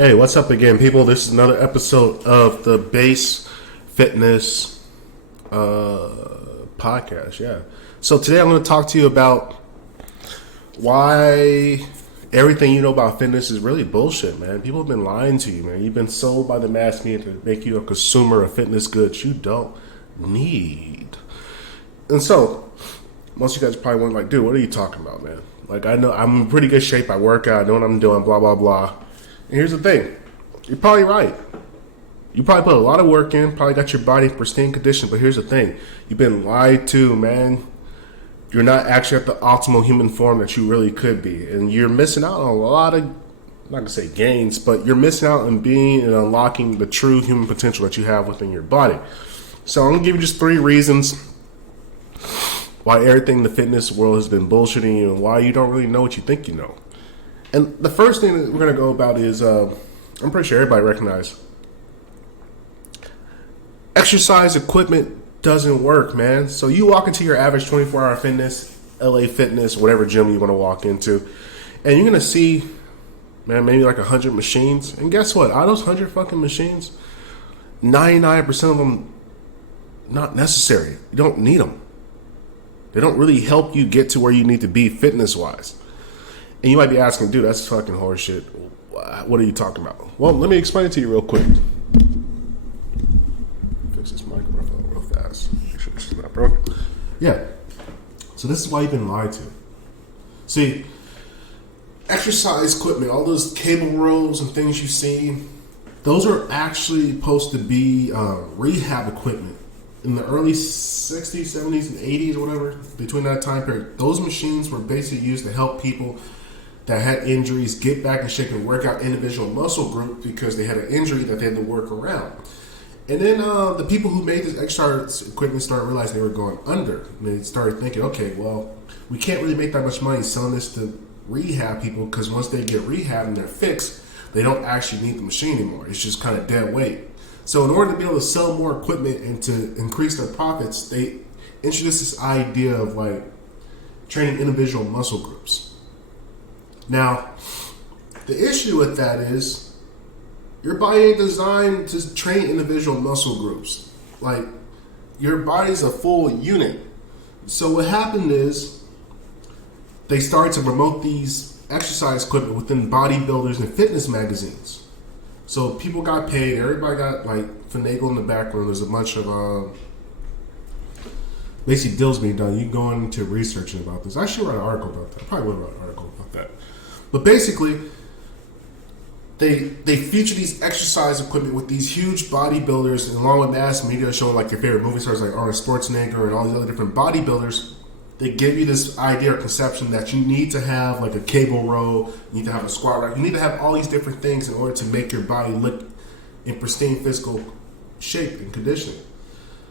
Hey, what's up again, people? This is another episode of the Base Fitness podcast. Yeah. So today I'm going to talk to you about why everything you know about fitness is really bullshit, man. People have been lying to you, man. You've been sold by the mass media to make you a consumer of fitness goods you don't need. And so, most of you guys probably wonder, like, dude, what are you talking about, man? Like, I know I'm in pretty good shape. I work out. I know what I'm doing, blah, blah, blah. And here's the thing. You're probably right. You probably put a lot of work in, probably got your body in pristine condition, but here's the thing. You've been lied to, man. You're not actually at the optimal human form that you really could be. And you're missing out on a lot of, I'm not going to say gains, but you're missing out on being and unlocking the true human potential that you have within your body. So I'm going to give you just 3 reasons why everything in the fitness world has been bullshitting you and why you don't really know what you think you know. And the first thing that we're going to go about is, I'm pretty sure everybody recognizes, exercise equipment doesn't work, man. So you walk into your average 24-hour fitness, LA Fitness, whatever gym you want to walk into, and you're going to see, man, maybe like 100 machines. And guess what? Out of those 100 fucking machines, 99% of them not necessary. You don't need them. They don't really help you get to where you need to be fitness-wise. And you might be asking, dude, that's fucking horseshit. What are you talking about? Well, let me explain it to you real quick. Fix this microphone real fast. Make sure this is not broken. Yeah. So this is why you've been lied to. See, exercise equipment, all those cable rolls and things you see, those are actually supposed to be rehab equipment. In the early 60s, 70s, and 80s, or whatever, between that time period, those machines were basically used to help people that had injuries get back in shape and work out individual muscle groups because they had an injury that they had to work around. And then the people who made this exercise equipment started realizing they were going under. And they started thinking, okay, well, we can't really make that much money selling this to rehab people because once they get rehab and they're fixed, they don't actually need the machine anymore. It's just kind of dead weight. So in order to be able to sell more equipment and to increase their profits, they introduced this idea of like training individual muscle groups. Now, the issue with that is your body ain't designed to train individual muscle groups. Like, your body's a full unit. So what happened is they started to promote these exercise equipment within bodybuilders and fitness magazines. So people got paid. Everybody got like finagle in the background. There's a bunch of basically deals being done. You can go into researching about this. I should write an article about that. I probably will write an article about that. But basically, they feature these exercise equipment with these huge bodybuilders, and along with mass media showing like your favorite movie stars like Arnold Schwarzenegger and all these other different bodybuilders. They give you this idea or conception that you need to have like a cable row, you need to have a squat rack, you need to have all these different things in order to make your body look in pristine physical shape and condition.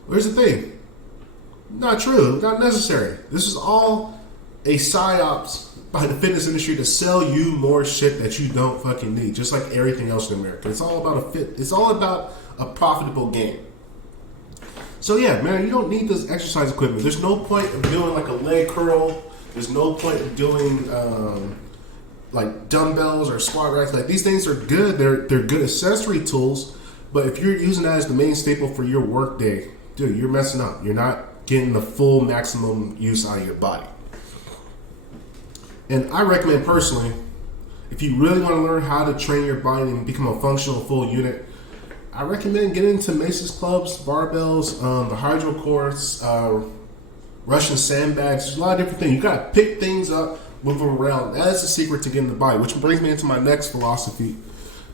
Well, here's the thing. Not true. Not necessary. This is all a psyops by the fitness industry to sell you more shit that you don't fucking need. Just like everything else in America. It's all about it's all about a profitable game. So yeah, man, you don't need this exercise equipment. There's no point of doing like a leg curl. There's no point of doing like dumbbells or squat racks. Like, these things are good. They're good accessory tools. But if you're using that as the main staple for your work day, dude, you're messing up. You're not getting the full maximum use out of your body. And I recommend personally, if you really want to learn how to train your body and become a functional full unit, I recommend getting into Mace's clubs, barbells, the hydro course, Russian sandbags. There's a lot of different things. You got to pick things up, move them around. That is the secret to getting the body, which brings me into my next philosophy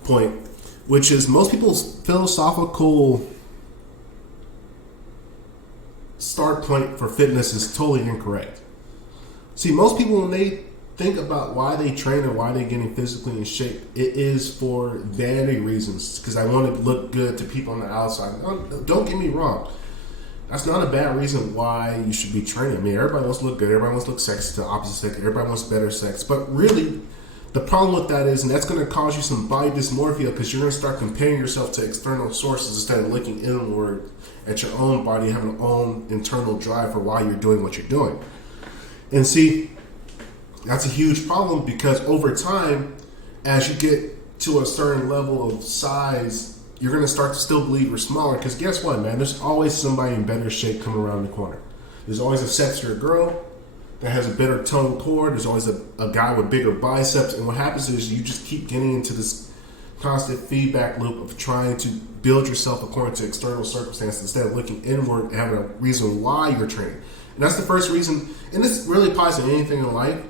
point, which is most people's philosophical start point for fitness is totally incorrect. See, most people, when they think about why they train or why they're getting physically in shape, it is for vanity reasons, because I want to look good to people on the outside. Don't get me wrong. That's not a bad reason why you should be training. I mean, everybody wants to look good. Everybody wants to look sexy to the opposite sex. Everybody wants better sex. But really, the problem with that is, and that's going to cause you some body dysmorphia, because you're going to start comparing yourself to external sources instead of looking inward at your own body, having your own internal drive for why you're doing what you're doing. And see, that's a huge problem, because over time, as you get to a certain level of size, you're going to start to still believe you're smaller. Because guess what, man? There's always somebody in better shape coming around the corner. There's always a sexier girl that has a better toned core. There's always a guy with bigger biceps. And what happens is you just keep getting into this constant feedback loop of trying to build yourself according to external circumstances instead of looking inward and having a reason why you're training. And that's the first reason. And this really applies to anything in life.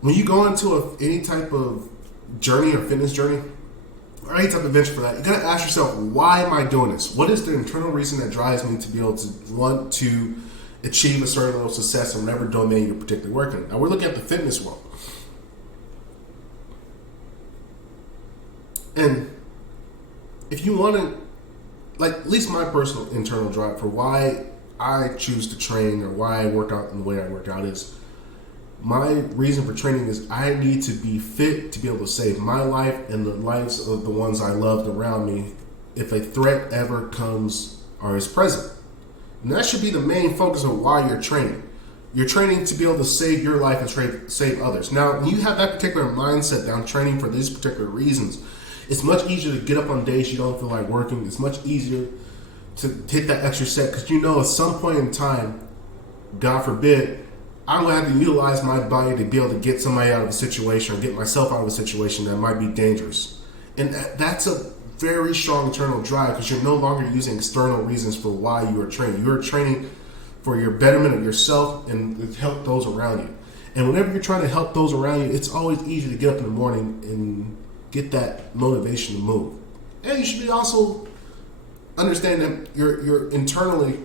When you go into any type of journey or fitness journey, or any type of venture for that, you gotta ask yourself, why am I doing this? What is the internal reason that drives me to be able to want to achieve a certain level of success in whatever domain you're particularly working in? Now we're looking at the fitness world. And if you want to, like, at least my personal internal drive for why I choose to train or why I work out in the way I work out is, my reason for training is I need to be fit to be able to save my life and the lives of the ones I loved around me if a threat ever comes or is present. And that should be the main focus of why you're training. You're training to be able to save your life and save others. Now, when you have that particular mindset down training for these particular reasons, it's much easier to get up on days you don't feel like working. It's much easier to hit that extra set because you know at some point in time, God forbid, I'm going to have to utilize my body to be able to get somebody out of a situation or get myself out of a situation that might be dangerous. And that's a very strong internal drive because you're no longer using external reasons for why you are training. You're training for your betterment of yourself and to help those around you. And whenever you're trying to help those around you, it's always easy to get up in the morning and get that motivation to move. And you should be also understand that you're internally,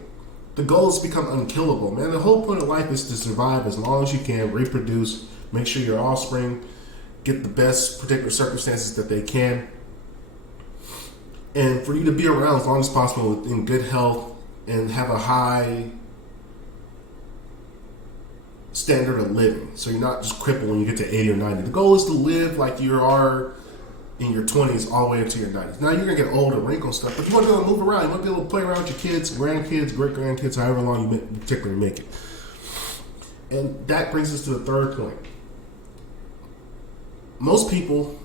the goal is to become unkillable, man. The whole point of life is to survive as long as you can, reproduce, make sure your offspring get the best particular circumstances that they can, and for you to be around as long as possible in good health and have a high standard of living. So you're not just crippled when you get to 80 or 90. The goal is to live like you are in your 20s all the way into your 90s. Now you're going to get old and wrinkle stuff, but you want to be able to move around. You want to be able to play around with your kids, grandkids, great-grandkids, however long you particularly make it. And that brings us to the third point. Most people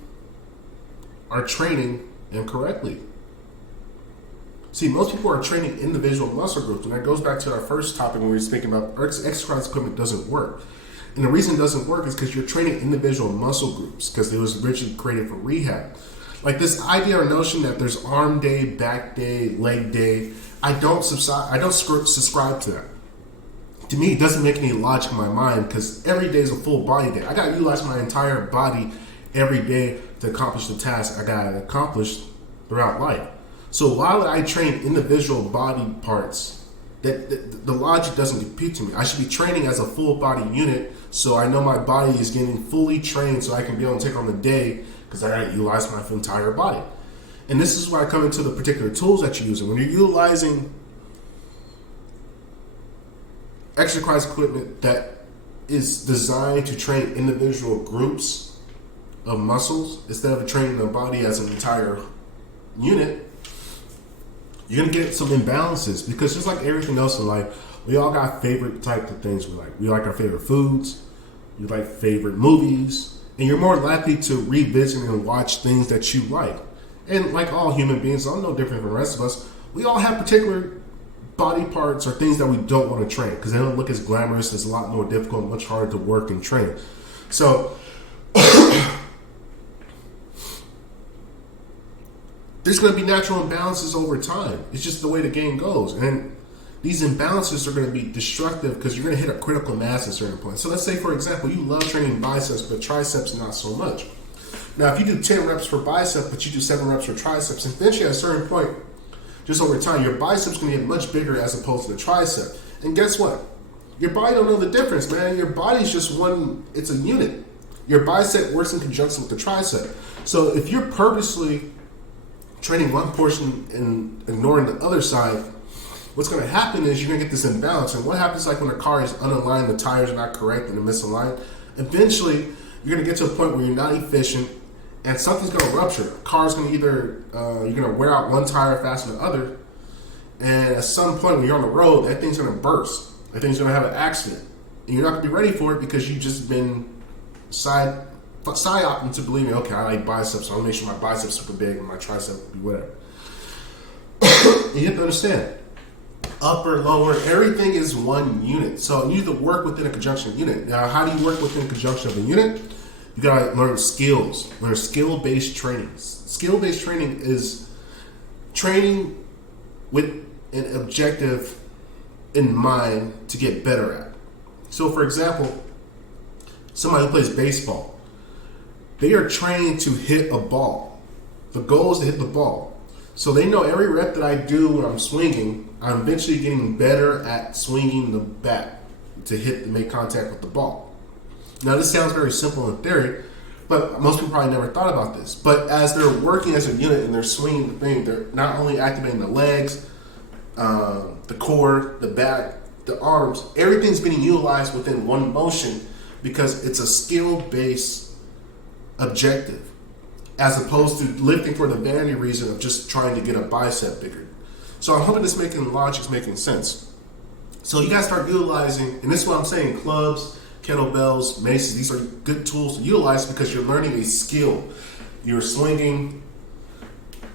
are training incorrectly. See, most people are training individual muscle groups, and that goes back to our first topic when we were speaking about exercise equipment doesn't work. And the reason it doesn't work is because you're training individual muscle groups because it was originally created for rehab. Like this idea or notion that there's arm day, back day, leg day, I don't subscribe to that. To me, it doesn't make any logic in my mind because every day is a full body day. I got to utilize my entire body every day to accomplish the task I got to accomplish throughout life. So why would I train individual body parts? That the logic doesn't compute to me. I should be training as a full body unit so I know my body is getting fully trained so I can be able to take on the day because I got to utilize my entire body. And this is where I come into the particular tools that you're using. When you're utilizing exercise equipment that is designed to train individual groups of muscles instead of training the body as an entire unit, you're going to get some imbalances because just like everything else in life, we all got favorite types of things we like. We like our favorite foods, we like favorite movies, and you're more likely to revisit and watch things that you like. And like all human beings, I'm no different from the rest of us, we all have particular body parts or things that we don't want to train because they don't look as glamorous, it's a lot more difficult, much harder to work and train. So there's going to be natural imbalances over time. It's just the way the game goes. And these imbalances are going to be destructive because you're going to hit a critical mass at a certain point. So let's say, for example, you love training biceps, but triceps not so much. Now, if you do 10 reps for bicep, but you do 7 reps for triceps, eventually at a certain point, just over time, your bicep's going to get much bigger as opposed to the tricep. And guess what? Your body don't know the difference, man. Your body's just one, it's a unit. Your bicep works in conjunction with the tricep. So if you're purposely training one portion and ignoring the other side, what's going to happen is you're going to get this imbalance. And what happens like when a car is unaligned, the tires are not correct and they're misaligned, eventually you're going to get to a point where you're not efficient and something's going to rupture. A car's going to either, you're going to wear out one tire faster than the other, and at some point when you're on the road, that thing's going to burst. That thing's going to have an accident. And you're not going to be ready for it because you've just been psyop to believe me. Okay, I like biceps, so I'm gonna make sure my biceps super big and my tricep be whatever. You have to understand, upper, lower, everything is one unit. So you need to work within a conjunction unit. Now, how do you work within a conjunction of a unit? You gotta learn skills. Learn skill-based training. Skill-based training is training with an objective in mind to get better at. So, for example, somebody who plays baseball, they are trained to hit a ball. The goal is to hit the ball. So they know every rep that I do when I'm swinging, I'm eventually getting better at swinging the bat to make contact with the ball. Now, this sounds very simple in theory, but most people probably never thought about this. But as they're working as a unit and they're swinging the thing, they're not only activating the legs, the core, the back, the arms, everything's being utilized within one motion because it's a skill-based objective, as opposed to lifting for the vanity reason of just trying to get a bicep bigger. So I'm hoping this logic's making sense. So you guys start utilizing, and this is what I'm saying, clubs, kettlebells, maces, these are good tools to utilize because you're learning a skill. You're swinging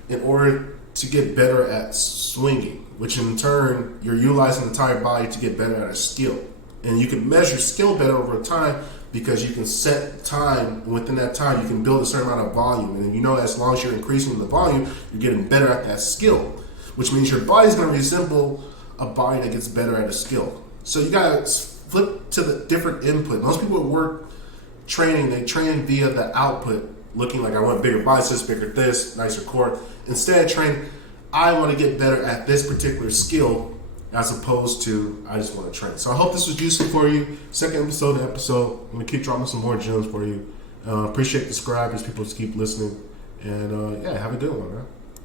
in order to get better at swinging, which in turn, you're utilizing the entire body to get better at a skill. And you can measure skill better over time because you can set time, and within that time, you can build a certain amount of volume. And you know, as long as you're increasing the volume, you're getting better at that skill, which means your body's going to resemble a body that gets better at a skill. So you got to flip to the different input. Most people at work training, they train via the output, looking like I want bigger biceps, bigger this, nicer core. Instead, train, I want to get better at this particular skill, as opposed to I just want to train. So I hope this was useful for you. Second episode. I'm going to keep dropping some more gems for you. Appreciate the subscribers, people just keep listening. And yeah, have a good one, man.